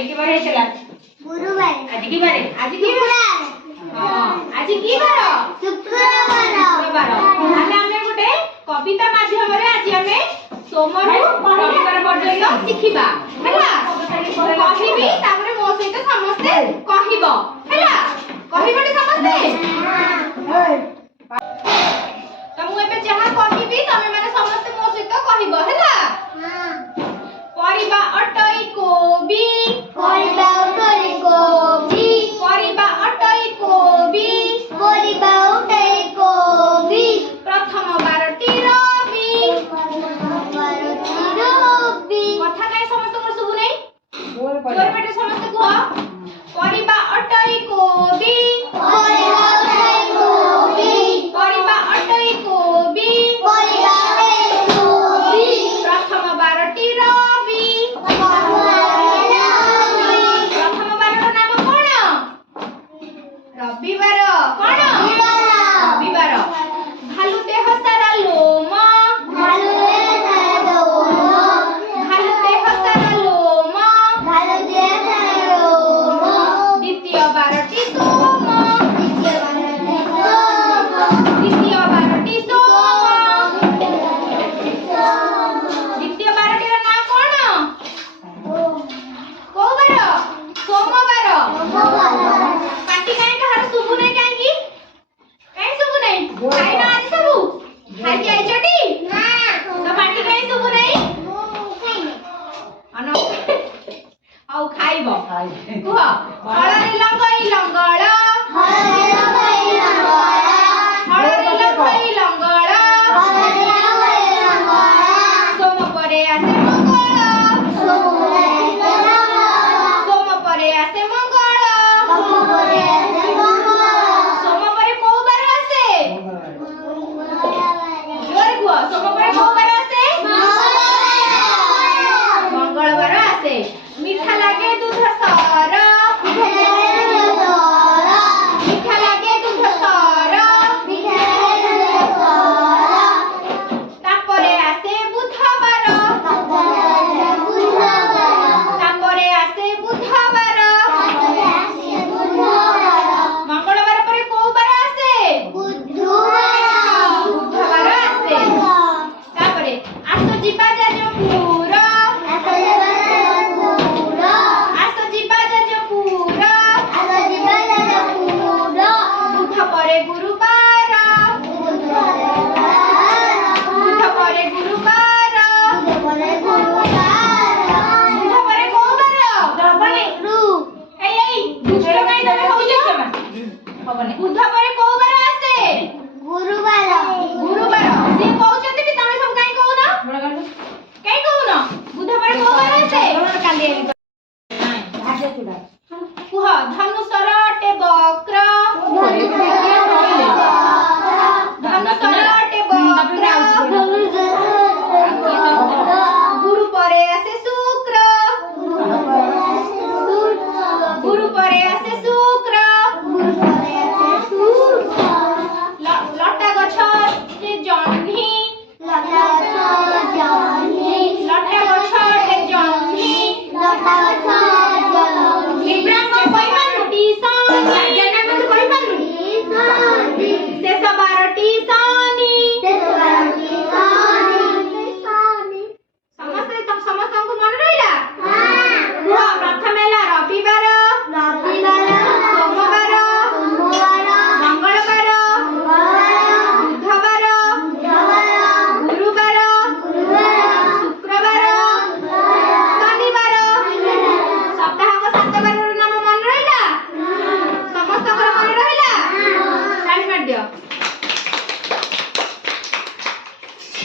आज की बारे चला गुरुवार आज की बारे हां आज की बार शुक्रवार आज हमें गोटे कविता माध्यम रे आज हमें सोमवार रविवार पर्यंत शिखिबा हैला कहिबी तापरे मो सहित समस्त कहिबो हैला कहिबोटी समस्त हां त मु एबे जहा कहिबी तमे माने समस्त मो सहित कहिबो हैला हां परिबा अटई कोबी परिबा अटई कोबी परिबा अटई कोबी परिबा अटई कोबी प्रथम बारटी रवि कथा काई समस्त को सुबु नै जोर पेटे समस्त को परिबा अटई कोबी परिबा अटई कोबी परिबा अटई कोबी परिबा अटई कोबी प्रथम बारटी रवि प्रथम बारर नाम कोन रविवार कोन रविवार भालु देह सारा लोम भालु देह सारा लोम भालु देह सारा लोम भालु देह सारा लोम द्वितीय बारटी सोम द्वितीय द्वितीय बारटी सोम द्वितीय बारटीर नाम कोन को बार सोमवार पाटी काई कहार सुबु नै काई काई सुबु नै खाइ न आज सबु खाइ जाय छटी ना तो पाटी काई सुबु नै अन औ खाइबो कुह हळरे लंगई लंगळ हळदी लंगई लंगळ हळरे लंगई लंगळ हळदी लंगई लंगळ सोम परे आसे मंगळ सोम परे आसे मंगळ सोम परे को बार आसे जोर कुह सोम परे को बार आसे मंगळवार आसे मीठा लागे दूध सर मीठा लागे दूध सर तापरे आसे बुधवार तापरे आसे बुधवार मंगळवार परे को बार आसे बुधवार आसे तापरे आसो जिबा जाजपुर आसो जिबा जाजपुर बुध परे गुरुवार बुध परे गुरुवार बुध परे को बार एई दुष्ट काई तमे कहउछ बुध परे को बार आसे गुरुवार से कहउछते कि तमे सब काई कहउना काई कहउना बुध परे को बार आसे